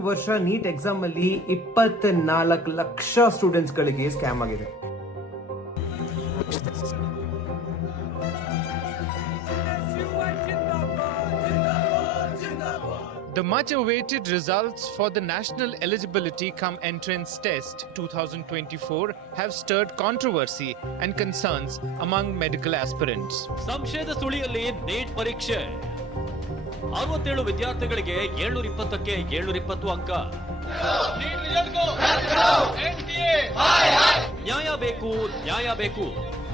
ವರ್ಷ NEET exam ಅಲ್ಲಿ ಇಪ್ಪತ್ನಾಲ್ಕು ಲಕ್ಷ ಸ್ಟೂಡೆಂಟ್ಸ್ ಗಳಿಗೆ ಸ್ಕ್ಯಾಮ್ ಆಗಿದೆ The much awaited results for the National Eligibility Cum Entrance Test 2024 have stirred controversy and concerns among medical aspirants. ಸಂಶಯದ ಸುಳಿಯಲ್ಲಿ NEET ಪರೀಕ್ಷೆ ಅರವತ್ತೇಳು ವಿದ್ಯಾರ್ಥಿಗಳಿಗೆ ಏಳ್ನೂರ ಇಪ್ಪತ್ತಕ್ಕೆ ಏಳ್ನೂರ ಇಪ್ಪತ್ತು ಅಂಕ. ನ್ಯಾಯ ಬೇಕು ನ್ಯಾಯ ಬೇಕು.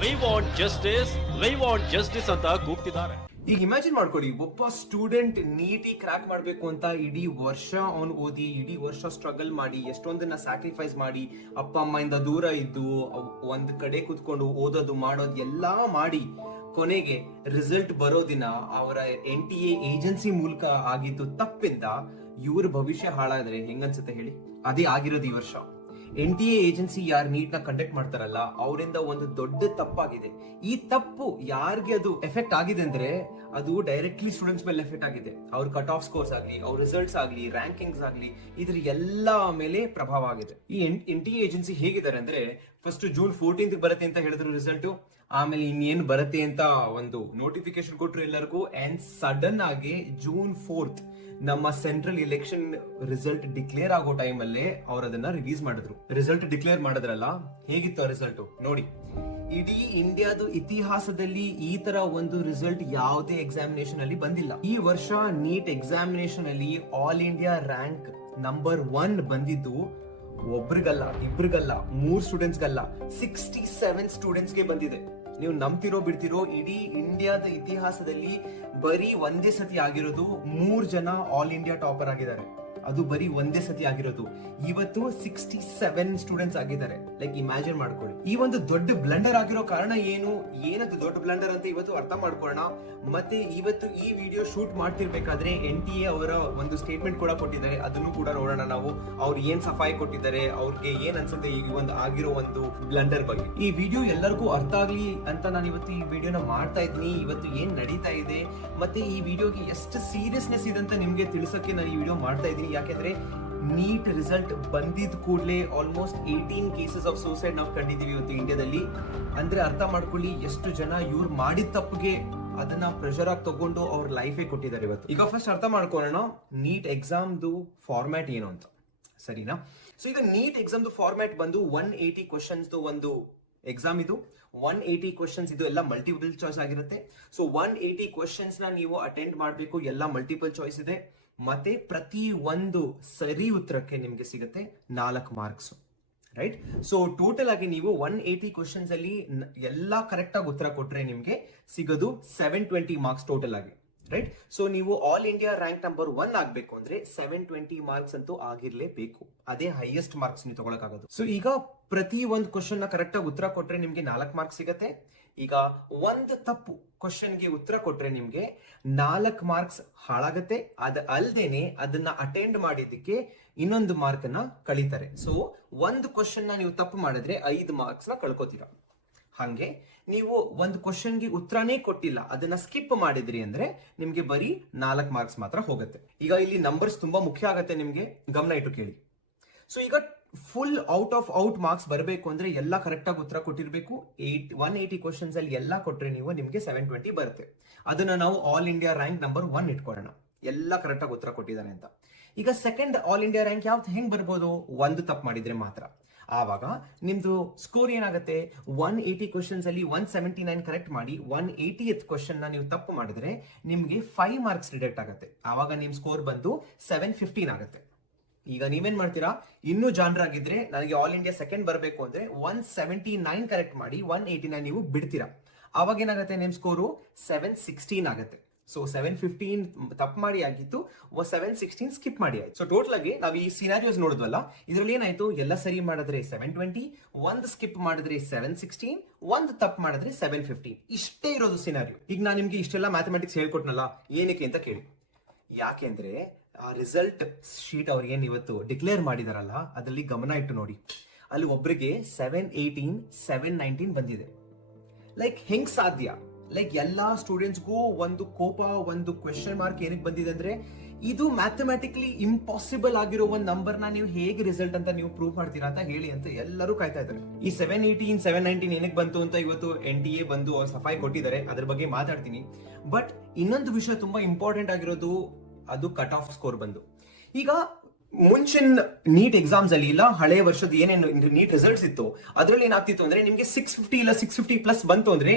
We want justice we want justice ಅಂತ ಕೂಗ್ತಿದ್ದಾರೆ. ಈಗ ಇಮ್ಯಾಜಿನ್ ಮಾಡ್ಕೊಳ್ಳಿ ಒಬ್ಬ ಸ್ಟೂಡೆಂಟ್ ನೀಟಿ ಕ್ರ್ಯಾಕ್ ಮಾಡಬೇಕು ಅಂತ ಇಡೀ ವರ್ಷ ಅವನು ಓದಿ, ಇಡೀ ವರ್ಷ ಸ್ಟ್ರಗಲ್ ಮಾಡಿ, ಎಷ್ಟೊಂದನ್ನ ಸ್ಯಾಕ್ರಿಫೈಸ್ ಮಾಡಿ, ಅಪ್ಪ, ಅಮ್ಮ ಇಂದ ದೂರ ಇದ್ದು ಒಂದ್ ಕಡೆ ಕುತ್ಕೊಂಡು ಓದೋದು, ಮಾಡೋದು, ಎಲ್ಲಾ ಮಾಡಿ ಕೊನೆಗೆ ರಿಸಲ್ಟ್ ಬರೋ ದಿನ ಅವರ ಎನ್ ಟಿ ಏಜೆನ್ಸಿ ಮೂಲಕ ಆಗಿದ್ದು ತಪ್ಪಿಂದ ಇವ್ರ ಭವಿಷ್ಯ ಹಾಳಾದ್ರೆ ಹೆಂಗನ್ಸುತ್ತೆ ಹೇಳಿ? ಅದೇ ಆಗಿರೋದು ಈ ವರ್ಷ. ಎನ್ ಟಿ ಎ ಏಜೆನ್ಸಿ ಯಾರು ನೀಟ್ನ ಕಂಡಕ್ಟ್ ಮಾಡ್ತಾರಲ್ಲ, ಅವರಿಂದ ಒಂದು ದೊಡ್ಡ ತಪ್ಪಾಗಿದೆ. ಈ ತಪ್ಪು ಯಾರಿಗೆ ಅದು ಎಫೆಕ್ಟ್ ಆಗಿದೆ ಅಂದ್ರೆ ಅದು ಡೈರೆಕ್ಟ್ಲಿ ಸ್ಟೂಡೆಂಟ್ಸ್ ಮೇಲೆ ಎಫೆಕ್ಟ್ ಆಗಿದೆ. ಅವ್ರ ಕಟ್ ಆಫ್ ಸ್ಕೋರ್ಸ್ ಆಗಲಿ, ಅವ್ರ ರಿಸಲ್ಟ್ಸ್ ಆಗಲಿ ರ್ಯಾಂಕಿಂಗ್ಸ್ ಆಗಲಿ, ಇದ್ರ ಎಲ್ಲ ಮೇಲೆ ಪ್ರಭಾವ ಆಗಿದೆ. ಈ ಎನ್ ಟಿ ಏಜೆನ್ಸಿ ಹೇಗಿದ್ದಾರೆ ಅಂದ್ರೆ ಫಸ್ಟ್ ಜೂನ್ ಫೋರ್ಟೀನ್ತ್ ಬರುತ್ತೆ ಅಂತ ಹೇಳಿದ್ರು ರಿಸಲ್ಟ್ ಆಮೇಲೆ ಇನ್ನೇನು ಬರುತ್ತೆ ಅಂತ ಒಂದು ನೋಟಿಫಿಕೇಶನ್ ಕೊಟ್ರು ಎಲ್ಲರಿಗೂ ಅಂಡ್ ಸಡನ್ ಆಗಿ ಜೂನ್ ಫೋರ್ತ್ ನಮ್ಮ ಸೆಂಟ್ರಲ್ ಎಲೆಕ್ಷನ್ ರಿಸಲ್ಟ್ ಡಿಕ್ಲೇರ್ ಆಗೋ ಟೈಮ್ ಅಲ್ಲೇ ಅವ್ರು ಅದನ್ನ ರಿಲೀಸ್ ಮಾಡಿದ್ರು. ರಿಸಲ್ಟ್ ಡಿಕ್ಲೇರ್ ಮಾಡಿದ್ರಲ್ಲ, ಹೇಗಿತ್ತು ಆ ರಿಸಲ್ಟ್ ನೋಡಿ. ಇಡೀ ಇಂಡಿಯಾದ ಇತಿಹಾಸದಲ್ಲಿ ಈ ತರ ಒಂದು ರಿಸಲ್ಟ್ ಯಾವುದೇ ಎಕ್ಸಾಮಿನೇಷನ್ ಅಲ್ಲಿ ಬಂದಿಲ್ಲ. ಈ ವರ್ಷ ನೀಟ್ ಎಕ್ಸಾಮಿನೇಷನ್ ಅಲ್ಲಿ all India rank number one ಬಂದಿದ್ದು ಒಬ್ರಿಗಲ್ಲ, ಇಬ್ರಿಗಲ್ಲ, ಮೂರ್ ಸ್ಟೂಡೆಂಟ್ಸ್ಗಲ್ಲ ಸಿಕ್ಸ್ಟಿ ಸೆವೆನ್ ಸ್ಟೂಡೆಂಟ್ಸ್ಗೆ ಬಂದಿದೆ. ನೀವು ನಂಬ್ತಿರೋ ಬಿಡ್ತಿರೋ ಇಡೀ ಇಂಡಿಯಾದ ಇತಿಹಾಸದಲ್ಲಿ ಬರೀ ಒಂದೇ ಸತಿ ಆಗಿರೋದು ಮೂರ್ ಜನ ಆಲ್ ಇಂಡಿಯಾ ಟಾಪರ್ ಆಗಿದ್ದಾರೆ. ಅದು ಬರೀ ಒಂದೇ ಸತಿ ಆಗಿರೋದು. ಇವತ್ತು ಸಿಕ್ಸ್ಟಿ ಸೆವೆನ್ ಸ್ಟೂಡೆಂಟ್ಸ್ ಆಗಿದ್ದಾರೆ. ಲೈಕ್ ಇಮ್ಯಾಜಿನ್ ಮಾಡ್ಕೊಳ್ಳಿ. ಈ ಒಂದು ದೊಡ್ಡ ಬ್ಲಂಡರ್ ಆಗಿರೋ ಕಾರಣ ಏನು? ಏನದು ದೊಡ್ಡ ಬ್ಲಂಡರ್ ಅಂತ ಇವತ್ತು ಅರ್ಥ ಮಾಡ್ಕೊಳ್ಳೋಣ. ಮತ್ತೆ ಇವತ್ತು ಈ ವಿಡಿಯೋ ಶೂಟ್ ಮಾಡ್ತಿರ್ಬೇಕಾದ್ರೆ ಎನ್ ಟಿ ಎ ಅವರ ಒಂದು ಸ್ಟೇಟ್ಮೆಂಟ್ ಕೂಡ ಕೊಟ್ಟಿದ್ದಾರೆ. ಅದನ್ನು ಕೂಡ ನೋಡೋಣ ನಾವು. ಅವ್ರು ಏನ್ ಸಫಾಯಿ ಕೊಟ್ಟಿದ್ದಾರೆ? ಅವ್ರಿಗೆ ಏನ್ ಅನ್ಸುತ್ತೆ ಈ ಒಂದು ಆಗಿರೋ ಒಂದು ಬ್ಲಂಡರ್ ಬಗ್ಗೆ? ಈ ವಿಡಿಯೋ ಎಲ್ಲರಿಗೂ ಅರ್ಥ ಆಗ್ಲಿ ಅಂತ ನಾನು ಇವತ್ತು ಈ ವಿಡಿಯೋನ ಮಾಡ್ತಾ ಇದ್ದೀನಿ. ಇವತ್ತು ಏನ್ ನಡೀತಾ ಇದೆ? ಮತ್ತೆ ಈ ವಿಡಿಯೋಗೆ ಎಷ್ಟು ಸೀರಿಯಸ್ನೆಸ್ ಇದೆ ಅಂತ ನಿಮ್ಗೆ ತಿಳಿಸಕ್ಕೆ ನಾನು ಈ ವಿಡಿಯೋ ಮಾಡ್ತಾ ಇದ್ದೀನಿ. ಯಾಕೆಂದ್ರೆ ನೀಟ್ ರಿಸಲ್ಟ್ ಬಂದಿದ್ದ ಕೂಡಲೇ almost eighteen cases of suicide ನಾವು ಕಂಡಿದ್ದೀವಿ ಇವತ್ತು ಇಂಡಿಯಾದಲ್ಲಿ ಅಂದರೆ ಅರ್ಥ ಮಾಡ್ಕೊಳ್ಳಿ, ಎಷ್ಟು ಜನ ಇವ್ರು ಮಾಡಿದ ತಪ್ಪಿಗೆ ಅದನ್ನ ಪ್ರೆಷರ್ ಆಗಿ ತಗೊಂಡು ಅವ್ರ ಲೈಫೇ ಕೊಟ್ಟಿದ್ದಾರೆ ಇವತ್ತು. ಈಗ ಫಸ್ಟ್ ಅರ್ಥ ಮಾಡ್ಕೊಳ್ಳೋಣ, ನೀಟ್ ಎಕ್ಸಾಮ್ದು ಫಾರ್ಮ್ಯಾಟ್ ಏನು ಅಂತ. ಸರಿನಾ? ಸೊ ಈಗ ನೀಟ್ ಎಕ್ಸಾಮ್ದು ಫಾರ್ಮ್ಯಾಟ್ ಬಂದು ಒನ್ ಏಯ್ಟಿ ಕ್ವಶನ್ಸ್ ಒಂದು ಎಕ್ಸಾಮ್ ಇದು. ಒನ್ ಏಯ್ಟಿ ಕ್ವಶನ್ಸ್ ಇದು ಎಲ್ಲ ಮಲ್ಟಿಪಲ್ ಚಾಯ್ಸ್ ಆಗಿರುತ್ತೆ. ಸೊ ಒನ್ ಏಯ್ಟಿ ನ ನೀವು ಅಟೆಂಡ್ ಮಾಡಬೇಕು, ಎಲ್ಲ ಮಲ್ಟಿಪಲ್ ಚಾಯ್ಸ್ ಇದೆ. ಮತ್ತೆ ಪ್ರತಿ ಒಂದು ಸರಿ ಉತ್ತರಕ್ಕೆ ನಿಮಗೆ ಸಿಗುತ್ತೆ ನಾಲ್ಕು ಮಾರ್ಕ್ಸ್ ರೈಟ್ ಸೊ ಟೋಟಲ್ ಆಗಿ ನೀವು ಒನ್ ಏಯ್ಟಿ ಕ್ವಶನ್ಸ್ ಅಲ್ಲಿ ಎಲ್ಲಾ ಕರೆಕ್ಟ್ ಆಗಿ ಉತ್ತರ ಕೊಟ್ರೆ ನಿಮಗೆ ಸಿಗೋದು ಸೆವೆನ್ ಟ್ವೆಂಟಿ ಮಾರ್ಕ್ಸ್ ಟೋಟಲ್ ಆಗಿ ರೈಟ್ ಸೊ ನೀವು all India rank number one ಆಗ್ಬೇಕು ಅಂದ್ರೆ ಸೆವೆನ್ ಟ್ವೆಂಟಿ ಮಾರ್ಕ್ಸ್ ಅಂತೂ ಆಗಿರ್ಲೇಬೇಕು. ಅದೇ ಹೈಯೆಸ್ಟ್ ಮಾರ್ಕ್ಸ್ ನೀವು ತಗೊಳಕಾಗೋದು ಸೊ ಈಗ ಪ್ರತಿ ಒಂದು ಕ್ವಶನ್ನ ಕರೆಕ್ಟ್ ಆಗಿ ಉತ್ತರ ಕೊಟ್ರೆ ನಿಮ್ಗೆ ನಾಲ್ಕು ಮಾರ್ಕ್ಸ್ ಸಿಗತ್ತೆ. ಈಗ ಒಂದು ತಪ್ಪು ಕ್ವಶನ್ಗೆ ಉತ್ತರ ಕೊಟ್ರೆ ನಿಮ್ಗೆ ನಾಲ್ಕು ಮಾರ್ಕ್ಸ್ ಹಾಳಾಗತ್ತೆ. ಅದ ಅಲ್ದೇನೆ ಅದನ್ನ ಅಟೆಂಡ್ ಮಾಡಿದ್ದಕ್ಕೆ ಇನ್ನೊಂದು ಮಾರ್ಕ್ನ ಕಳೀತಾರೆ. ಸೊ ಒಂದು ಕ್ವಶನ್ನ ನೀವು ತಪ್ಪು ಮಾಡಿದ್ರೆ ಐದು ಮಾರ್ಕ್ಸ್ನ ಕಳ್ಕೊತೀರಾ. ಹಂಗೆ ನೀವು ಒಂದು ಕ್ವಶನ್ಗೆ ಉತ್ತರನೇ ಕೊಟ್ಟಿಲ್ಲ, ಅದನ್ನ ಸ್ಕಿಪ್ ಮಾಡಿದ್ರಿ ಅಂದ್ರೆ ನಿಮ್ಗೆ ಬರೀ ನಾಲ್ಕು ಮಾರ್ಕ್ಸ್ ಮಾತ್ರ ಹೋಗುತ್ತೆ. ಈಗ ಇಲ್ಲಿ ನಂಬರ್ಸ್ ತುಂಬಾ ಮುಖ್ಯ ಆಗತ್ತೆ ನಿಮ್ಗೆ. ಗಮನ ಇಟ್ಟು ಕೇಳಿ. ಸೊ ಈಗ full out of out marks ಬರಬೇಕು ಅಂದ್ರೆ ಎಲ್ಲ ಕರೆಕ್ಟ್ ಆಗಿ ಉತ್ತರ ಕೊಟ್ಟಿರಬೇಕು. ಏಟ್ ಒನ್ ಏಯ್ಟಿ ಕ್ವಶನ್ಸ್ ಅಲ್ಲಿ ಎಲ್ಲ ಕೊಟ್ಟರೆ ನೀವು ನಿಮಗೆ ಸೆವೆನ್ ಟ್ವೆಂಟಿ ಬರುತ್ತೆ. ಅದನ್ನ ನಾವು all India rank number one ಇಟ್ಕೊಳ್ಳೋಣ. ಎಲ್ಲ ಕರೆಕ್ಟ್ ಆಗಿ ಉತ್ತರ ಕೊಟ್ಟಿದ್ದಾನೆ ಅಂತ. ಈಗ ಸೆಕೆಂಡ್ ಆಲ್ ಇಂಡಿಯಾ ರ್ಯಾಂಕ್ ಯಾವ್ದು ಹೆಂಗ್ ಬರ್ಬೋದು? ಒಂದು ತಪ್ಪು ಮಾಡಿದ್ರೆ ಮಾತ್ರ. ಆವಾಗ ನಿಮ್ದು ಸ್ಕೋರ್ ಏನಾಗುತ್ತೆ? ಒನ್ ಏಯ್ಟಿ ಕ್ವಶನ್ಸ್ ಅಲ್ಲಿ ಒನ್ ಸೆವೆಂಟಿ ನೈನ್ ಕರೆಕ್ಟ್ ಮಾಡಿ ಒನ್ ಏಯ್ಟಿ ಎತ್ ಕ್ವಶನ್ ನೀವು ತಪ್ಪು ಮಾಡಿದ್ರೆ ನಿಮಗೆ ಫೈವ್ ಮಾರ್ಕ್ಸ್ ಡಿಡೆಕ್ಟ್ ಆಗುತ್ತೆ. ಆವಾಗ ನಿಮ್ ಸ್ಕೋರ್ ಬಂದು ಸೆವೆನ್ ಫಿಫ್ಟೀನ್ ಆಗುತ್ತೆ. ಈಗ ನೀವೇನ್ ಮಾಡ್ತೀರಾ? ಇನ್ನೂ ಜಾನ್ರ್ ಆಗಿದ್ರೆ ನನಗೆ ಆಲ್ ಇಂಡಿಯಾ ಸೆಕೆಂಡ್ ಬರಬೇಕು ಅಂದ್ರೆ ಒನ್ ಸೆವೆಂಟಿ ನೈನ್ ಕರೆಕ್ಟ್ ಮಾಡಿ ಒನ್ ಏಯ್ಟಿ ನೈನ್ ನೀವು ಬಿಡ್ತೀರಾ. ಅವಾಗ ಏನಾಗುತ್ತೆ ನಿಮ್ ಸ್ಕೋರು ಸೆವೆನ್ ಸಿಕ್ಸ್ಟೀನ್ ಆಗುತ್ತೆ. ಸೊ ಸೆವೆನ್ ಫಿಫ್ಟೀನ್ ತಪ್ಪು ಮಾಡಿ ಆಗಿತ್ತು ಸೆವೆನ್ ಸಿಕ್ಸ್ಟೀನ್ ಸ್ಕಿಪ್ ಮಾಡಿ ಆಯ್ತು. ಸೊ ಟೋಟಲ್ ಆಗಿ ನಾವು ಈ ಸಿನಾರಿಯೋಸ್ ನೋಡಿದ್ವಲ್ಲ, ಇದರಲ್ಲಿ ಏನಾಯ್ತು? ಎಲ್ಲ ಸರಿ ಮಾಡಿದ್ರೆ ಸೆವೆನ್ ಟ್ವೆಂಟಿ ಒಂದು ಸ್ಕಿಪ್ ಮಾಡಿದ್ರೆ ಸೆವೆನ್ ಸಿಕ್ಸ್ಟೀನ್ ಒಂದು ತಪ್ಪು ಮಾಡಿದ್ರೆ ಸೆವೆನ್ ಫಿಫ್ಟೀನ್ ಇಷ್ಟೇ ಇರೋದು ಸಿನಾರಿಯೋ ಈಗ ನಾನು ನಿಮ್ಗೆ ಇಷ್ಟೆಲ್ಲ ಮ್ಯಾಥಮೆಟಿಕ್ಸ್ ಹೇಳ್ಕೊಟ್ನಲ್ಲ, ಏನಕ್ಕೆ ಅಂತ ಕೇಳಿ. ಯಾಕೆಂದ್ರೆ ಆ ರಿಸಲ್ಟ್ ಶೀಟ್ ಅವ್ರು ಏನು ಇವತ್ತು ಡಿಕ್ಲೇರ್ ಮಾಡಿದಾರಲ್ಲ, ಅದರಲ್ಲಿ ಗಮನ ಇಟ್ಟು ನೋಡಿ. ಅಲ್ಲಿ ಒಬ್ಬರಿಗೆ ಸೆವೆನ್ ಏಯ್ಟೀನ್ ಸೆವೆನ್ ನೈನ್ಟೀನ್ ಬಂದಿದೆ. ಲೈಕ್ ಹೆಂಗ್ ಸಾಧ್ಯ? ಲೈಕ್ ಎಲ್ಲಾ ಸ್ಟೂಡೆಂಟ್ಸ್ಗೂ ಒಂದು ಕೋಪ, ಒಂದು ಕ್ವೆಶನ್ ಮಾರ್ಕ್ ಏನಕ್ಕೆ ಬಂದಿದೆ ಅಂದ್ರೆ, ಇದು ಮ್ಯಾಥಮೆಟಿಕ್ಲಿ ಇಂಪಾಸಿಬಲ್ ಆಗಿರೋ ಒಂದು ನಂಬರ್ನ ನೀವು ಹೇಗೆ ರಿಸಲ್ಟ್ ಅಂತ ನೀವು ಪ್ರೂವ್ ಮಾಡ್ತೀರಾ ಅಂತ ಹೇಳಿ ಅಂತ ಎಲ್ಲರೂ ಕಾಯ್ತಾ ಇದ್ದಾರೆ. ಈ ಸೆವೆನ್ ಏಯ್ಟೀನ್ ಸೆವೆನ್ ನೈನ್ಟೀನ್ ಏನಕ್ಕೆ ಬಂತು ಅಂತ ಇವತ್ತು ಎನ್ ಟಿ ಎ ಬಂದು ಸಫಾಯಿ ಕೊಟ್ಟಿದ್ದಾರೆ, ಅದ್ರ ಬಗ್ಗೆ ಮಾತಾಡ್ತೀನಿ. ಬಟ್ ಇನ್ನೊಂದು ವಿಷಯ ತುಂಬಾ ಇಂಪಾರ್ಟೆಂಟ್ ಆಗಿರೋದು ಅದು ಕಟ್ ಆಫ್ ಸ್ಕೋರ್ ಬಂದು. ಈಗ ಮುಂಚಿನ ನೀಟ್ ಎಕ್ಸಾಮ್ಸ್ ಅಲ್ಲಿ ಇಲ್ಲ, ಹಳೆ ವರ್ಷದ ಏನೇನು ನೀಟ್ ರಿಸಲ್ಟ್ಸ್ ಇತ್ತು, ಅದರಲ್ಲಿ ಏನಾಗ್ತಿತ್ತು ಅಂದ್ರೆ ನಿಮಗೆ ಸಿಕ್ಸ್ ಫಿಫ್ಟಿ ಇಲ್ಲ ಸಿಕ್ಸ್ ಫಿಫ್ಟಿ ಪ್ಲಸ್ ಬಂತು ಅಂದ್ರೆ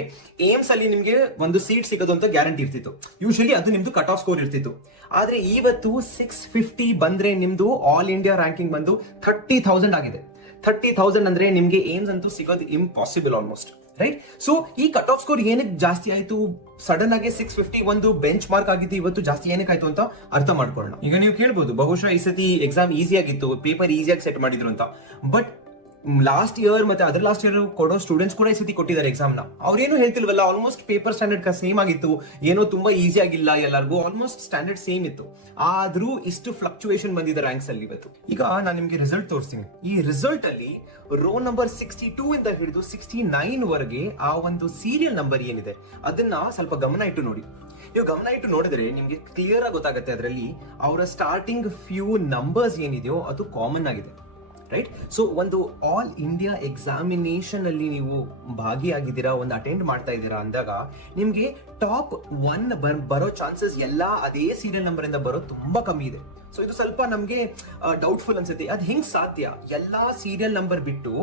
ಏಮ್ಸ್ ಅಲ್ಲಿ ನಿಮ್ಗೆ ಒಂದು ಸೀಟ್ ಸಿಗೋದು ಅಂತ ಗ್ಯಾರಂಟಿ ಇರ್ತಿತ್ತು. ಯೂಶಲಿ ಅದು ನಿಮ್ದು ಕಟ್ ಆಫ್ ಸ್ಕೋರ್ ಇರ್ತಿತ್ತು. ಆದ್ರೆ ಇವತ್ತು ಸಿಕ್ಸ್ ಫಿಫ್ಟಿ ಬಂದ್ರೆ ನಿಮ್ದು ಆಲ್ ಇಂಡಿಯಾ ರ್ಯಾಂಕಿಂಗ್ ಬಂದು ಥರ್ಟಿ ಥೌಸಂಡ್ ಆಗಿದೆ. ಥರ್ಟಿ ಥೌಸಂಡ್ ಅಂದ್ರೆ ನಿಮ್ಗೆ ಏಮ್ಸ್ ಅಂತೂ ಸಿಗೋದು ಇಂಪಾಸಿಬಲ್ ಆಲ್ಮೋಸ್ಟ್ ರೈಟ್ ಸೊ ಈ ಕಟ್ ಆಫ್ ಸ್ಕೋರ್ ಏನಕ್ಕೆ ಜಾಸ್ತಿ ಆಯ್ತು? ಸಡನ್ ಆಗಿ ಸಿಕ್ಸ್ ಫಿಫ್ಟಿ ಒಂದು ಬೆಂಚ್ ಮಾರ್ಕ್ ಆಗಿತ್ತು ಇವತ್ತು ಜಾಸ್ತಿ ಏನಕ್ಕೆ ಆಯ್ತು ಅಂತ ಅರ್ಥ ಮಾಡ್ಕೊಳ್ಳೋಣ. ಈಗ ನೀವು ಕೇಳ್ಬೋದು, ಬಹುಶಃ ಈ ಸತಿ ಎಕ್ಸಾಮ್ ಈಸಿ ಆಗಿತ್ತು ಪೇಪರ್ ಈಸಿಯಾಗಿ ಸೆಟ್ ಮಾಡಿದ್ರು ಅಂತ. ಬಟ್ ಲಾಸ್ಟ್ ಇಯರ್ ಮತ್ತೆ ಅದರ ಲಾಸ್ಟ್ ಇಯರ್ ಕೊಡೋ ಸ್ಟೂಡೆಂಟ್ಸ್ ಕೂಡ ಈ ಸತಿ ಕೊಟ್ಟಿದ್ದಾರೆ ಎಕ್ಸಾಮ್ನ. ಅವ್ರೇನು ಹೇಳ್ತಿಲ್ವಲ್ಲ ಆಲ್ಮೋಸ್ಟ್ ಪೇಪರ್ ಸ್ಟ್ಯಾಂಡರ್ಡ್ ಸೇಮ್ ಆಗಿತ್ತು. ಏನೋ ತುಂಬಾ ಈಸಿ ಆಗಿಲ್ಲ ಎಲ್ಲರಿಗೂ ಆಲ್ಮೋಸ್ಟ್ ಸ್ಟ್ಯಾಂಡರ್ಡ್ ಸೇಮ್ ಇತ್ತು. ಆದ್ರೂ ಇಷ್ಟು ಫ್ಲಕ್ಚುಯೇಷನ್ ಬಂದಿದೆ ರ್ಯಾಂಕ್ಸ್ ಅಲ್ಲಿ ಇವತ್ತು. ಈಗ ನಾನು ನಿಮ್ಗೆ ರಿಸಲ್ಟ್ ತೋರಿಸ್ತೀನಿ. ಈ ರಿಸಲ್ಟ್ ಅಲ್ಲಿ ರೋ ನಂಬರ್ ಸಿಕ್ಸ್ಟಿ ಟೂ ಇಂದ ಹಿಡಿದು ಸಿಕ್ಸ್ಟಿ ನೈನ್ ವರೆಗೆ ಆ ಒಂದು ಸೀರಿಯಲ್ ನಂಬರ್ ಏನಿದೆ, ಅದನ್ನ ಸ್ವಲ್ಪ ಗಮನ ಇಟ್ಟು ನೋಡಿ. ನೀವು ಗಮನ ಇಟ್ಟು ನೋಡಿದ್ರೆ ನಿಮ್ಗೆ ಕ್ಲಿಯರ್ ಆಗಿ ಗೊತ್ತಾಗುತ್ತೆ ಅದರಲ್ಲಿ ಅವರ ಸ್ಟಾರ್ಟಿಂಗ್ ಫ್ಯೂ ನಂಬರ್ಸ್ ಏನಿದೆಯೋ ಅದು ಕಾಮನ್ ಆಗಿದೆ. ರೈಟ್ ಸೊ ಒಂದು ಆಲ್ ಇಂಡಿಯಾ ಎಕ್ಸಾಮಿನೇಷನ್ ಅಲ್ಲಿ ನೀವು ಭಾಗಿಯಾಗಿದ್ದೀರಾ, ಒಂದು ಅಟೆಂಡ್ ಮಾಡ್ತಾ ಇದ್ದೀರಾ ಅಂದಾಗ, ನಿಮ್ಗೆ ಟಾಪ್ ಒನ್ ಬರೋ ಚಾನ್ಸಸ್ ಎಲ್ಲ ಅದೇ ಸೀರಿಯಲ್ ನಂಬರ್ ಇಂದ ಬರೋ ತುಂಬಾ ಕಮ್ಮಿ ಇದೆ. ಸೊ ಇದು ಸ್ವಲ್ಪ ನಮ್ಗೆ ಡೌಟ್ಫುಲ್ ಅನ್ಸುತ್ತೆ. ಅದ್ ಹೆಂಗ್ ಸಾಧ್ಯ? ಎಲ್ಲಾ ಸೀರಿಯಲ್ ನಂಬರ್ ಬಿಟ್ಟು,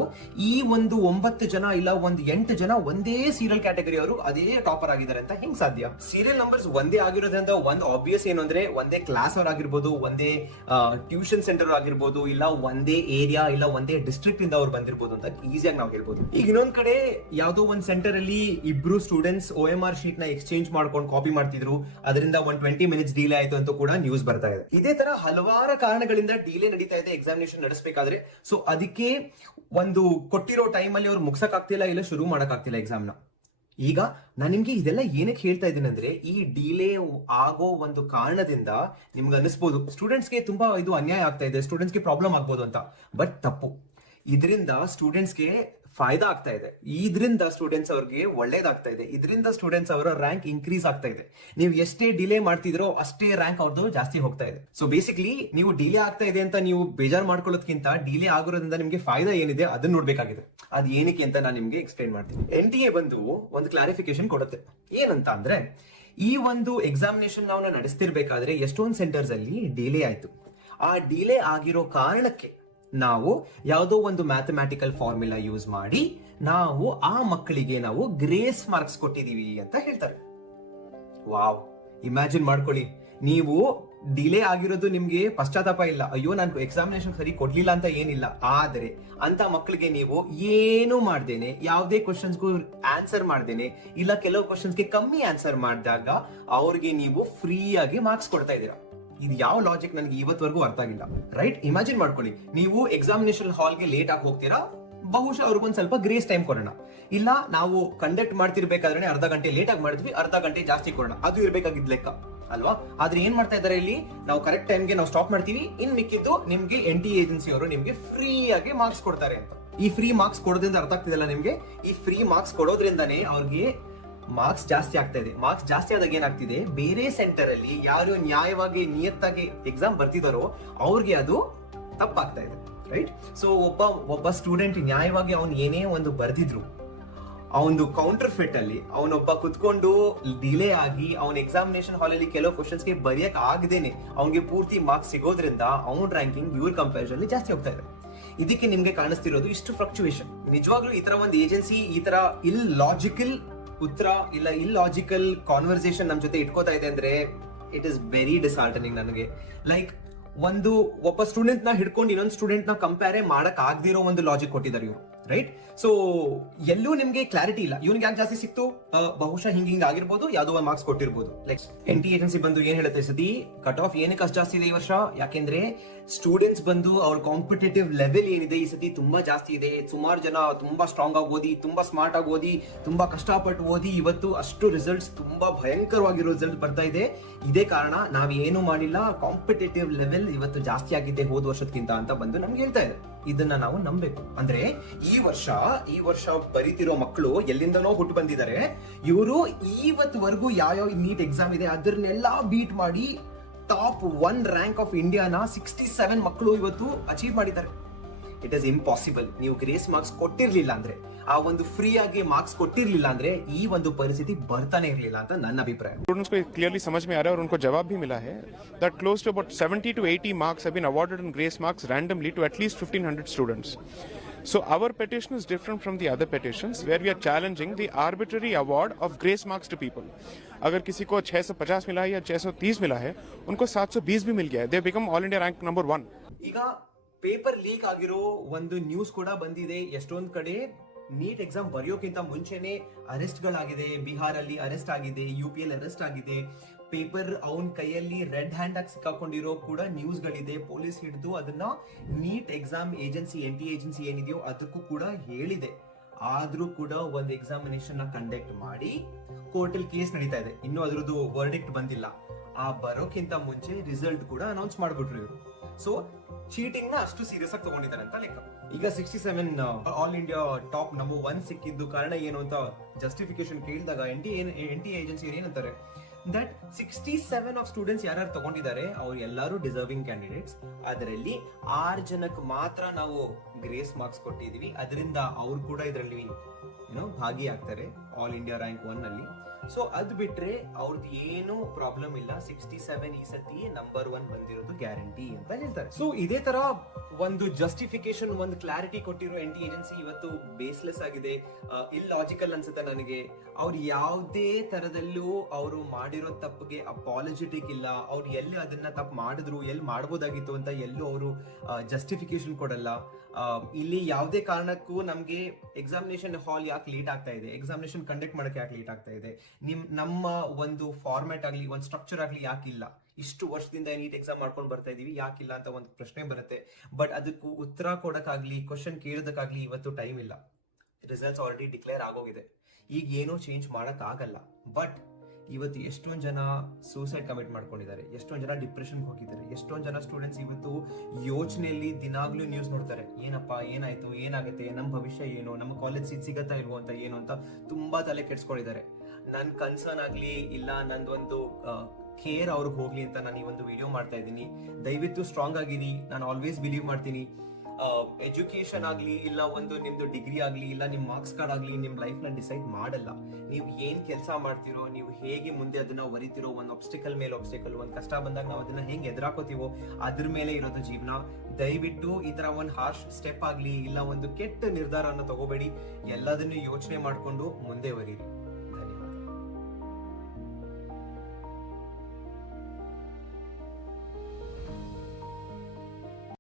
ಈ ಒಂದು ಒಂಬತ್ತು ಜನ ಇಲ್ಲ ಒಂದು ಎಂಟು ಜನ ಒಂದೇ ಸೀರಿಯಲ್ ಕ್ಯಾಟಗರಿ ಅವರು ಅದೇ ಟಾಪರ್ ಆಗಿದ್ದಾರೆ ಅಂತ ಹೆಂಗ್ ಸಾಧ್ಯ? ಸೀರಿಯಲ್ ನಂಬರ್ಸ್ ಒಂದೇ ಆಗಿರೋದ್ರಿಂದ ಒಂದು ಆಬ್ವಿಯಸ್ ಏನು ಅಂದ್ರೆ ಒಂದೇ ಕ್ಲಾಸ್ ಅವ್ರ ಆಗಿರ್ಬೋದು, ಒಂದೇ ಟ್ಯೂಷನ್ ಸೆಂಟರ್ ಆಗಿರ್ಬೋದು, ಇಲ್ಲ ಒಂದೇ ಏರಿಯಾ ಇಲ್ಲ ಒಂದೇ ಡಿಸ್ಟ್ರಿಕ್ಟ್ ಇಂದ ಅವ್ರು ಬಂದಿರ್ಬೋದು ಅಂತ ಈಸಿಯಾಗಿ ನಾವು ಹೇಳ್ಬೋದು. ಈಗ ಇನ್ನೊಂದ್ ಕಡೆ ಯಾವ್ದೋ ಒಂದ್ ಸೆಂಟರ್ ಅಲ್ಲಿ ಇಬ್ರು ಸ್ಟೂಡೆಂಟ್ಸ್ ಓ ಎಂ ಆರ್ ಶೀಟ್ನ ಎಕ್ಸ್ಚೇಂಜ್ ಮಾಡ್ಕೊಂಡು ಕಾಪಿ ಮಾಡ್ತಿದ್ರು. ಅದರಿಂದ ಒನ್ ಟ್ವೆಂಟಿ ಮಿನಿಟ್ಸ್ ಡಿಲೇ ಆಯ್ತು ಅಂತ ಕೂಡ ನ್ಯೂಸ್ ಬರ್ತಾ ಇದೆ. ಇದೇ ತರ ಹಲವಾರು ಕಾರಣಗಳಿಂದ ಡಿಲೇ ನಡೀತಾ ಇದೆ ಎಕ್ಸಾಮಿನೇಷನ್ ನಡೆಸಬೇಕಾದ್ರೆ. ಸೊ ಅದಕ್ಕೆ ಒಂದು ಕೊಟ್ಟಿರೋ ಟೈಮ್ ಅಲ್ಲಿ ಅವ್ರು ಮುಗ್ಸಕ್ ಆಗ್ತಿಲ್ಲ ಇಲ್ಲ ಶುರು ಮಾಡಕ್ ಆಗ್ತಿಲ್ಲ ಎಕ್ಸಾಮ್ನ. ಈಗ ನಾನು ನಿಮ್ಗೆ ಇದೆಲ್ಲ ಏನಕ್ಕೆ ಹೇಳ್ತಾ ಇದ್ದೀನಿ ಅಂದ್ರೆ, ಈ ಡಿಲೇ ಆಗೋ ಒಂದು ಕಾರಣದಿಂದ ನಿಮ್ಗೆ ಅನಿಸ್ಬೋದು ಸ್ಟೂಡೆಂಟ್ಸ್ಗೆ ತುಂಬಾ ಇದು ಅನ್ಯಾಯ ಆಗ್ತಾ ಇದೆ ಸ್ಟೂಡೆಂಟ್ಸ್ಗೆ ಪ್ರಾಬ್ಲಮ್ ಆಗ್ಬೋದು ಅಂತ. ಬಟ್ ತಪ್ಪು. ಇದರಿಂದ ಸ್ಟೂಡೆಂಟ್ಸ್ಗೆ ಫಾಯ್ದಾ ಆಗ್ತಾ ಇದೆ. ಇದರಿಂದ ಸ್ಟೂಡೆಂಟ್ಸ್ ಅವ್ರಿಗೆ ಒಳ್ಳೇದಾಗ್ತಾ ಇದೆ. ಇದರಿಂದ ಸ್ಟೂಡೆಂಟ್ಸ್ ಅವರ ರ್ಯಾಂಕ್ ಇನ್ಕ್ರೀಸ್ ಆಗ್ತಾ ಇದೆ. ನೀವು ಎಷ್ಟೇ ಡಿಲೇ ಮಾಡ್ತಿದ್ರೋ ಅಷ್ಟೇ ರ್ಯಾಂಕ್ ಅವ್ರದ್ದು ಜಾಸ್ತಿ ಹೋಗ್ತಾ ಇದೆ. ಸೊ ಬೇಸಿಕ್ಲಿ ನೀವು ಡಿಲೇ ಆಗ್ತಾ ಇದೆ ಅಂತ ನೀವು ಬೇಜಾರು ಮಾಡ್ಕೊಳ್ಳೋದಕ್ಕಿಂತ ಡಿಲೇ ಆಗಿರೋದ್ರಿಂದ ನಿಮಗೆ ಫಾಯ್ದಾ ಏನಿದೆ ಅದನ್ನ ನೋಡ್ಬೇಕಾಗಿದೆ. ಅದು ಏನಕ್ಕೆ ಅಂತ ನಾನು ನಿಮಗೆ ಎಕ್ಸ್ಪ್ಲೈನ್ ಮಾಡ್ತೀನಿ. ಎನ್ ಟಿ ಎ ಬಂದು ಒಂದು ಕ್ಲಾರಿಫಿಕೇಶನ್ ಕೊಡುತ್ತೆ. ಏನಂತ ಅಂದ್ರೆ ಈ ಒಂದು ಎಕ್ಸಾಮಿನೇಷನ್ ನಾವು ನಡೆಸ್ತಿರ್ಬೇಕಾದ್ರೆ ಎಷ್ಟೊಂದು ಸೆಂಟರ್ಸ್ ಅಲ್ಲಿ ಡಿಲೇ ಆಯ್ತು. ಆ ಡಿಲೇ ಆಗಿರೋ ಕಾರಣಕ್ಕೆ ನಾವು ಯಾವುದೋ ಒಂದು ಮ್ಯಾಥಮ್ಯಾಟಿಕಲ್ ಫಾರ್ಮುಲಾ ಯೂಸ್ ಮಾಡಿ ನಾವು ಆ ಮಕ್ಕಳಿಗೆ ನಾವು ಗ್ರೇಸ್ ಮಾರ್ಕ್ಸ್ ಕೊಟ್ಟಿದೀವಿ ಅಂತ ಹೇಳ್ತಾರೆ. ವಾವ್ ಇಮ್ಯಾಜಿನ್ ಮಾಡ್ಕೊಳ್ಳಿ. ನೀವು ಡಿಲೇ ಆಗಿರೋದು ನಿಮ್ಗೆ ಪಶ್ಚಾತ್ತಾಪ ಇಲ್ಲ. ಅಯ್ಯೋ, ನಾನು ಎಕ್ಸಾಮಿನೇಷನ್ ಸರಿ ಕೊಡ್ಲಿಲ್ಲ ಅಂತ ಏನಿಲ್ಲ. ಆದರೆ ಅಂತ ಮಕ್ಕಳಿಗೆ ನೀವು ಏನು ಮಾಡ್ದೇನೆ, ಯಾವುದೇ ಕ್ವಶನ್ಸ್ಗೂ ಆನ್ಸರ್ ಮಾಡ್ದೇನೆ, ಇಲ್ಲ ಕೆಲವು ಕ್ವಶನ್ಸ್ಗೆ ಕಮ್ಮಿ ಆನ್ಸರ್ ಮಾಡಿದಾಗ ಅವ್ರಿಗೆ ನೀವು ಫ್ರೀ ಆಗಿ ಮಾರ್ಕ್ಸ್ ಕೊಡ್ತಾ ಇದ್ದೀರಾ. ಇದು ಯಾವ ಲಾಜಿಕ್ ನನಗೆ ಇವತ್ತವರೆಗೂ ಅರ್ಥ ಆಗಿಲ್ಲ. ರೈಟ್ ಇಮ್ಯಾಜಿನ್ ಮಾಡ್ಕೊಳ್ಳಿ. ನೀವು ಎಕ್ಸಾಮಿನೇಷನ್ ಹಾಲ್ಗೆ ಲೇಟ್ ಆಗಿ ಹೋಗ್ತೀರಾ? ಬಹುಶಃ ಅವ್ರಿಗೊಂದು ಸ್ವಲ್ಪ ಗ್ರೇಸ್ ಟೈಮ್ ಕೊಡೋಣ. ಇಲ್ಲ, ನಾವು ಕಂಡಕ್ಟ್ ಮಾಡ್ತಿರ್ಬೇಕಾದ್ರೆ ಅರ್ಧ ಗಂಟೆ ಲೇಟ್ ಆಗಿ ಮಾಡಿದ್ವಿ, ಅರ್ಧ ಗಂಟೆ ಜಾಸ್ತಿ ಕೊಡೋಣ. ಅದು ಇರಬೇಕಾಗಿದ್ದ ಲೆಕ್ಕ. ಅಲ್ವಾ? ಆದ್ರೆ ಏನ್ ಮಾಡ್ತಾ ಇದ್ದಾರೆ ಇಲ್ಲಿ? ನಾವು ಕರೆಕ್ಟ್ ಟೈಮ್ಗೆ ನಾವು ಸ್ಟಾಪ್ ಮಾಡ್ತೀವಿ. ಇನ್ ಮಿಕ್ಕಿದ್ದು ನಿಮ್ಗೆ ಎನ್ ಟಿ ಏಜೆನ್ಸಿ ಅವರು ನಿಮ್ಗೆ ಫ್ರೀ ಆಗಿ ಮಾರ್ಕ್ಸ್ ಕೊಡ್ತಾರೆ ಅಂತ. ಈ ಫ್ರೀ ಮಾರ್ಕ್ಸ್ ಕೊಡೋದ್ರಿಂದ ಅರ್ಥ ಆಗ್ತಿದೆಯಲ್ಲ ನಿಮ್ಗೆ? ಈ ಫ್ರೀ ಮಾರ್ಕ್ಸ್ ಕೊಡೋದ್ರಿಂದಾನೇ ಅವ್ರಿಗೆ ಮಾರ್ಕ್ಸ್ ಜಾಸ್ತಿ ಆಗ್ತಾ ಇದೆ. ಮಾರ್ಕ್ಸ್ ಜಾಸ್ತಿ ಆದಾಗ ಏನಾಗ್ತಿದೆ? ಬೇರೆ ಸೆಂಟರ್ ಅಲ್ಲಿ ಯಾರು ನ್ಯಾಯವಾಗಿ, ನಿಯತ್ತಾಗಿ ಎಕ್ಸಾಮ್ ಬರ್ತಿದಾರೋ ಅವ್ರಿಗೆ ಅದು ತಪ್ಪಾಗ್ತಾ ಇದೆ ರೈಟ್ ಸೊ ಒಬ್ಬ ಒಬ್ಬ ಸ್ಟೂಡೆಂಟ್ ನ್ಯಾಯವಾಗಿ ಅವ್ನು ಏನೇ ಒಂದು ಬರ್ದಿದ್ರು ಅವನು ಕೌಂಟರ್ ಫಿಟ್ ಅಲ್ಲಿ ಅವನೊಬ್ಬ ಕುತ್ಕೊಂಡು ಡಿಲೇ ಆಗಿ ಅವನ ಎಕ್ಸಾಮಿನೇಷನ್ ಹಾಲ್ ಅಲ್ಲಿ ಕೆಲವು ಕ್ವಶನ್ಸ್ಗೆ ಬರೆಯಕ್ ಆಗದೇನೆ ಅವನಿಗೆ ಪೂರ್ತಿ ಮಾರ್ಕ್ಸ್ ಸಿಗೋದ್ರಿಂದ ಅವನ ರ್ಯಾಂಕಿಂಗ್ ಇವ್ರ ಅಲ್ಲಿ ಜಾಸ್ತಿ ಹೋಗ್ತಾ ಇದೆ. ಇದಕ್ಕೆ ನಿಮ್ಗೆ ಕಾಣಿಸ್ತಿರೋದು ಇಷ್ಟು ಫ್ಲಕ್ಚುಯೇಷನ್ ನಿಜವಾಗ್ಲೂ ಈ ತರ ಒಂದು ಏಜೆನ್ಸಿ ಈ ತರ ಇಲ್ ಲಾಜಿಕಲ್ ಉತ್ತರ ಇಲ್ಲ ಇಲ್ ಲಾಜಿಕಲ್ ಕಾನ್ವರ್ಸೇಷನ್ ನಮ್ಮ ಜೊತೆ ಇಟ್ಕೋತಾ ಇದೆ ಅಂದ್ರೆ ಇಟ್ ಇಸ್ ವೆರಿ ಡಿಸಾರ್ಟನಿಂಗ್ ನನಗೆ. ಲೈಕ್ ಒಂದು ಒಬ್ಬ ಸ್ಟೂಡೆಂಟ್ನ ಹಿಡ್ಕೊಂಡು ಇನ್ನೊಂದು ಸ್ಟೂಡೆಂಟ್ನ ಕಂಪೇರ್ ಮಾಡಕ್ ಆಗದಿರೋ ಒಂದು ಲಾಜಿಕ್ ಕೊಟ್ಟಿದ್ದಾರೆ ಇವರು. ರೈಟ್ ಸೊ ಎಲ್ಲೂ ನಿಮ್ಗೆ ಕ್ಲಾರಿಟಿ ಇಲ್ಲ. ಇವ್ನಿಗೆ ಯಾಕೆ ಜಾಸ್ತಿ ಸಿಕ್ತು? ಬಹುಶಃ ಹಿಂಗ್ ಹಿಂಗ್ ಆಗಿರ್ಬೋದು, ಯಾವ್ದೋ ಒಂದು ಮಾರ್ಕ್ಸ್ ಕೊಟ್ಟಿರ್ಬೋದು. ಲೈಕ್ ಎನ್ ಟಿ ಏಜೆನ್ಸಿ ಬಂದು ಏನ್ ಹೇಳುತ್ತೆ ಸದಿ ಕಟ್ ಆಫ್ ಏನಕ್ಕೆ ಅಷ್ಟು ಜಾಸ್ತಿ ಇದೆ ಈ ವರ್ಷ? ಯಾಕೆಂದ್ರೆ ಸ್ಟೂಡೆಂಟ್ಸ್ ಬಂದು ಅವ್ರ ಕಾಂಪಿಟೇಟಿವ್ ಲೆವೆಲ್ ಏನಿದೆ ಈ ಸತಿ ತುಂಬಾ ಜಾಸ್ತಿ ಇದೆ. ಸುಮಾರು ಜನ ತುಂಬಾ ಸ್ಟ್ರಾಂಗ್ ಆಗಿ ಓದಿ, ತುಂಬಾ ಸ್ಮಾರ್ಟ್ ಆಗಿ ಓದಿ, ತುಂಬಾ ಕಷ್ಟಪಟ್ಟು ಓದಿ ಇವತ್ತು ಅಷ್ಟು ರಿಸಲ್ಟ್ಸ್ ತುಂಬಾ ಭಯಂಕರವಾಗಿರೋ ರಿಸಲ್ಟ್ ಬರ್ತಾ ಇದೆ. ಇದೇ ಕಾರಣ ನಾವೇನು ಮಾಡಿಲ್ಲ ಕಾಂಪಿಟೇಟಿವ್ ಲೆವೆಲ್ ಇವತ್ತು ಜಾಸ್ತಿ ಆಗಿದೆ ಹೋದ ವರ್ಷಕ್ಕಿಂತ ಅಂತ ಬಂದು ನಮ್ಗೆ ಹೇಳ್ತಾ ಇದೆ ಇದನ್ನ ನಾವು ನಂಬಬೇಕು. ಅಂದ್ರೆ ಈ ವರ್ಷ ಈ ವರ್ಷ ಬರೀತಿರೋ ಮಕ್ಕಳು ಎಲ್ಲಿಂದನೋ ಹುಟ್ಟು ಬಂದಿದ್ದಾರೆ. ಇವರು ಇವತ್ವರೆಗೂ ಯಾವ್ಯಾವ ನೀಟ್ ಎಕ್ಸಾಮ್ ಇದೆ ಅದನ್ನೆಲ್ಲ ಬೀಟ್ ಮಾಡಿ ಟಾಪ್ ಒನ್ ರ್ಯಾಂಕ್ ಆಫ್ ಇಂಡಿಯಾನ ಸಿಕ್ಸ್ಟಿ ಸೆವೆನ್ ಮಕ್ಕಳು ಇವತ್ತು ಅಚೀವ್ ಮಾಡಿದ್ದಾರೆ. ಇಟ್ ಇಸ್ ಇಂಪಾಸಿಬಲ್ ನೀವು ಗ್ರೇಸ್ ಮಾರ್ಕ್ಸ್ ಕೊಟ್ಟಿರ್ಲಿಲ್ಲ ಅಂದ್ರೆ ಆ ಒಂದು ಫ್ರೀ ಆಗಿ ಮಾರ್ಕ್ಸ್ ಕೊಟ್ಟಿರ್ಲಿಲ್ಲ ಅಂದ್ರೆ ಈ ಒಂದು ಪರಿಸ್ಥಿತಿ ಬರ್ತಾನೆ ಇರ್ಲಿಲ್ಲ ಅಂತ ನನ್ನ ಅಭಿಪ್ರಾಯ स्टूडेंट्स को क्लियरली समझ में आ रहा है और उनको जवाब भी मिला है that close to about 70 to 80 marks have been awarded in grace marks randomly to at least 1500 students so our petition is different from the other petitions where we are challenging the arbitrary award of grace marks to people अगर किसी को 650 मिला है या 630 मिला है उनको 720 भी मिल गया है they become all India rank number one ಈಗ paper leak ಆಗಿರೋ ಒಂದು ನ್ಯೂಸ್ ಕೂಡ ಬಂದಿದೆ. ಎಷ್ಟೊಂದ್ ಕಡೆ ನೀಟ್ ಎಕ್ಸಾಮ್ ಬರೆಯೋಕ್ಕಿಂತ ಮುಂಚೆನೆ ಅರೆಸ್ಟ್ಗಳಾಗಿದೆ. ಬಿಹಾರಲ್ಲಿ ಅರೆಸ್ಟ್ ಆಗಿದೆ ಯು ಪಿ ಎಲ್ ಅರೆಸ್ಟ್ ಆಗಿದೆ. ಪೇಪರ್ ಅವನ್ ಕೈಯಲ್ಲಿ ರೆಡ್ ಹ್ಯಾಂಡ್ ಆಗಿ ಸಿಕ್ಕಾಕೊಂಡಿರೋ ಕೂಡ ನ್ಯೂಸ್ ಗಳಿದೆ ಪೊಲೀಸ್ ಹಿಡಿದು ಅದನ್ನ NEET exam agency, N T agency ಏನಿದೆಯೋ ಅದಕ್ಕೂ ಕೂಡ ಹೇಳಿದೆ. ಆದ್ರೂ ಕೂಡ ಒಂದು ಎಕ್ಸಾಮಿನೇಷನ್ನ ಕಂಡಕ್ಟ್ ಮಾಡಿ ಕೋರ್ಟಲ್ ಕೇಸ್ ನಡೀತಾ ಇದೆ. ಇನ್ನೂ ಅದರದ್ದು ವರ್ಡಿಕ್ಟ್ ಬಂದಿಲ್ಲ. ಆ ಬರೋಕ್ಕಿಂತ ಮುಂಚೆ ರಿಸಲ್ಟ್ ಕೂಡ ಅನೌನ್ಸ್ ಮಾಡ್ಬಿಟ್ರು ಇವರು. ಸೊ ಚೀಟಿಂಗ್ನ ಅಷ್ಟು ಸೀರಿಯಸ್ ಆಗಿ ತಗೊಂಡಿದ್ದಾರೆ ಅಂತ ಲೆಕ್ಕ. ಈಗ sixty seven all India top number one ಸಿಕ್ಕಿದ್ದು ಕಾರಣ ಏನು ಅಂತ ಜಸ್ಟಿಫಿಕೇಶನ್ ಕೇಳಿದಾಗ N T N T agency ಏನಂತಾರೆ that sixty seven of students ಯಾರು ತಗೊಂಡಿದ್ದಾರೆ, ಅವ್ರು ಎಲ್ಲರೂ ಡಿಸರ್ವಿಂಗ್ ಕ್ಯಾಂಡಿಡೇಟ್ಸ್ ಅದರಲ್ಲಿ ಆರು ಜನಕ್ಕೆ ಮಾತ್ರ ನಾವು ಗ್ರೇಸ್ ಮಾರ್ಕ್ಸ್ ಕೊಟ್ಟಿದೀವಿ ಅದರಿಂದ ಅವ್ರು ಕೂಡ ಇದರಲ್ಲಿ ಏನೋ ಭಾಗಿಯಾಗ್ತಾರೆ ಆಲ್ ಇಂಡಿಯಾ ರ್ಯಾಂಕ್ ಒನ್ ಅಲ್ಲಿ. ಸೊ ಅದ್ ಬಿಟ್ರೆ ಅವ್ರದ್ದು ಏನು ಪ್ರಾಬ್ಲಮ್ ಇಲ್ಲ. ಸಿಕ್ಸ್ಟಿ ಸೆವೆನ್ ಈ ಸತಿ ನಂಬರ್ ಒನ್ ಬಂದಿರೋದು ಗ್ಯಾರಂಟಿ ಅಂತ ಹೇಳ್ತಾರೆ. ಸೊ ಇದೇ ತರ ಒಂದು ಜಸ್ಟಿಫಿಕೇಶನ್ ಒಂದು ಕ್ಲಾರಿಟಿ ಕೊಟ್ಟಿರೋ ಎನ್ ಟಿ ಏಜೆನ್ಸಿ ಇವತ್ತು ಬೇಸ್ಲೆಸ್ ಆಗಿದೆ. ಇಲ್ಲಾಜಿಕಲ್ ಅನ್ಸುತ್ತೆ ನನಗೆ. ಅವ್ರು ಯಾವುದೇ ತರದಲ್ಲೂ ಅವರು ಮಾಡಿರೋ ತಪ್ಪಿಗೆ ಅಪಾಲಜೆಟಿಕ್ ಇಲ್ಲ. ಅವ್ರು ಎಲ್ಲಿ ಅದನ್ನ ತಪ್ಪು ಮಾಡಿದ್ರು, ಎಲ್ಲಿ ಮಾಡ್ಬೋದಾಗಿತ್ತು ಅಂತ ಎಲ್ಲೂ ಅವರು ಜಸ್ಟಿಫಿಕೇಶನ್ ಕೊಡಲ್ಲ. ಇಲ್ಲಿ ಯಾವುದೇ ಕಾರಣಕ್ಕೂ ನಮಗೆ ಎಕ್ಸಾಮಿನೇಷನ್ ಹಾಲ್ ಯಾಕೆ ಲೇಟ್ ಆಗ್ತಾ ಇದೆ? ಎಕ್ಸಾಮಿನೇಷನ್ ಕಂಡಕ್ಟ್ ಮಾಡಕ್ಕೆ ಯಾಕೆ ಲೇಟ್ ಆಗ್ತಾ ಇದೆ? ನಿಮ್, ನಮ್ಮ ಒಂದು ಫಾರ್ಮ್ಯಾಟ್ ಆಗಲಿ, ಒಂದು ಸ್ಟ್ರಕ್ಚರ್ ಆಗಲಿ ಯಾಕಿಲ್ಲ ಇಷ್ಟು ವರ್ಷದಿಂದ ನೀಟ್ ಎಕ್ಸಾಮ್ ಮಾಡ್ಕೊಂಡು ಬರ್ತಾ ಇದೀವಿ ಯಾಕಿಲ್ಲ ಅಂತ ಒಂದು ಪ್ರಶ್ನೆ ಬರುತ್ತೆ. ಬಟ್ ಅದಕ್ಕೂ ಉತ್ತರ ಕೊಡೋಕ್ಕಾಗಲಿ ಕ್ವಶನ್ ಕೇಳೋದಕ್ಕಾಗ್ಲಿ ಇವತ್ತು ಟೈಮ್ ಇಲ್ಲ. ರಿಸಲ್ಟ್ಸ್ ಆಲ್ರೆಡಿ ಡಿಕ್ಲೇರ್ ಆಗೋಗಿದೆ. ಈಗ ಏನೂ ಚೇಂಜ್ ಮಾಡೋಕ್ಕಾಗಲ್ಲ. ಬಟ್ ಇವತ್ತು ಎಷ್ಟೊಂದು ಜನ ಸೂಸೈಡ್ ಕಮಿಟ್ ಮಾಡ್ಕೊಂಡಿದ್ದಾರೆ, ಎಷ್ಟೊಂದು ಜನ ಡಿಪ್ರೆಷನ್ಗೆ ಹೋಗಿದ್ದಾರೆ, ಎಷ್ಟೊಂದು ಜನ ಸ್ಟೂಡೆಂಟ್ಸ್ ಇವತ್ತು ಯೋಚನೆಯಲ್ಲಿ ದಿನಾಗ್ಲೂ ನ್ಯೂಸ್ ನೋಡ್ತಾರೆ, ಏನಪ್ಪ, ಏನಾಯ್ತು, ಏನಾಗುತ್ತೆ ನಮ್ಮ ಭವಿಷ್ಯ ಏನು, ನಮ್ಮ ಕಾಲೇಜ್ ಸೀಟ್ ಸಿಗತ್ತಾ ಇಲ್ವೋ ಅಂತ ಏನು ಅಂತ ತುಂಬಾ ತಲೆ ಕೆಡ್ಸ್ಕೊಂಡಿದ್ದಾರೆ. ನನ್ನ ಕನ್ಸರ್ನ್ ಆಗ್ಲಿ ಇಲ್ಲ, ನಂದೊಂದು ಕೇರ್ ಅವ್ರಿಗೆ ಹೋಗ್ಲಿ ಅಂತ ನಾನು ಈ ಒಂದು ವಿಡಿಯೋ ಮಾಡ್ತಾ ಇದ್ದೀನಿ. ದಯವಿಟ್ಟು ಸ್ಟ್ರಾಂಗ್ ಆಗಿರಿ, ನಾನು ಆಲ್ವೇಸ್ ಬಿಲೀವ್ ಮಾಡ್ತೀನಿ. ಎಜುಕೇಶನ್ ಆಗಲಿ ಇಲ್ಲ, ಒಂದು ನಿಮ್ದು ಡಿಗ್ರಿ ಆಗಲಿ ಇಲ್ಲ ನಿಮ್ಮ ಮಾರ್ಕ್ಸ್ ಕಾರ್ಡ್ ಆಗಲಿ ನಿಮ್ಮ ಲೈಫ್ನ ಡಿಸೈಡ್ ಮಾಡಲ್ಲ. ನೀವು ಏನು ಕೆಲಸ ಮಾಡ್ತಿರೋ, ನೀವು ಹೇಗೆ ಮುಂದೆ ಅದನ್ನ ವರಿತಿರೋ ಒಂದು ಆಬ್ಸ್ಟಿಕಲ್ ಮೇಲೆ ಆಬ್ಸ್ಟಿಕಲ್ ಒಂದು ಕಷ್ಟ ಬಂದಾಗ ನಾವು ಅದನ್ನ ಹೆಂಗೆ ಎದುರಾಕೋತೀವೋ, ಅದ್ರ ಮೇಲೆ ಇರೋದು ಜೀವನ. ದಯವಿಟ್ಟು ಈ ತರ ಒಂದು ಹಾರ್ಶ್ ಸ್ಟೆಪ್ ಆಗಲಿ ಇಲ್ಲ, ಒಂದು ಕೆಟ್ಟ ನಿರ್ಧಾರನ ತಗೋಬೇಡಿ. ಎಲ್ಲದನ್ನು ಯೋಚನೆ ಮಾಡಿಕೊಂಡು ಮುಂದೆ ಬರೀರಿ